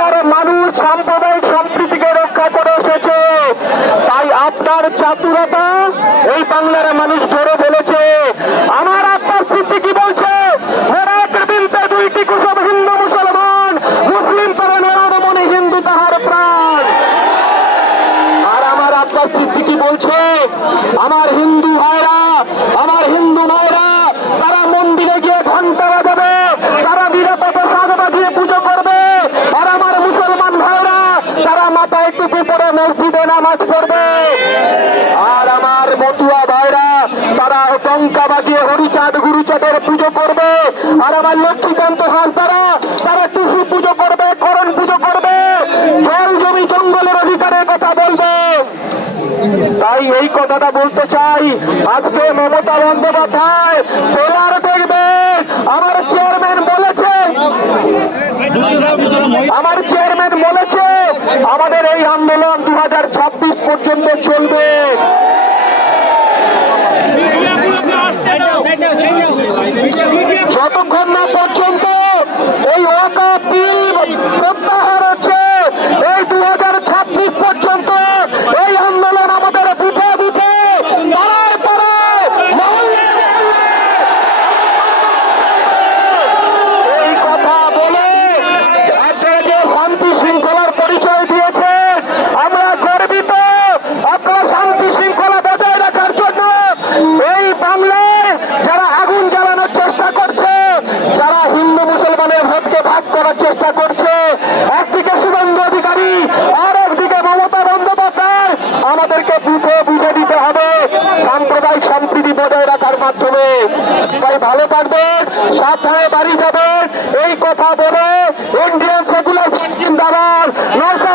বাংলার মানুষ, সাম্প্রদায়িক সম্প্রীতিকে রক্ষা করে এসেছে। তাই আপনার চাতুরতা এই বাংলার মানুষ ধরে ফেলেছে। আমার আপনার স্মৃতি কি বলছে? দুইটি কুসব হিন্দু মুসলমান, মুসলিম তারা নেওয়ার হিন্দু তাহার প্রাণ। আর আমার আমার হিন্দু ভাইরা আমার হিন্দু মায়েরা তারা মন্দিরে গিয়ে ঘণ্টা বাজাবে তারা নিরাপদ সাজ বাজিয়ে পুজো করবে আর আমার মুসলমান ভাইরা তারা মাথায় টুপি পরে মসজিদে নামাজ পড়বে। আর আমার মতুয়া ভাইরা, তারা টঙ্কা বাজিয়ে হরিচাঁদ গুরুচাঁদের পুজো করবে। আর আমার লক্ষ্মীকান্ত হাসদারা তারা টুসু পুজো করবে, করণ পুজো করবে। জল জমি জঙ্গলের অধিকারের কথা বলবে। তাই এই কথাটা বলতে চাই। আজকে মমতা বন্দ্যোপাধ্যায় ট্রেলার দেখবে। আমার চেয়ারম্যান বলেছে। আমার চেয়ারম্যান বলেছে, আমাদের এই আন্দোলন পর্যন্ত চলবে। তাই ভালো থাকবেন সাবধানে বাড়ি যাবেন। এই কথা বলে ইন্ডিয়ান সেকুলার ফ্রন্ট জিন্দাবাদ নৌসা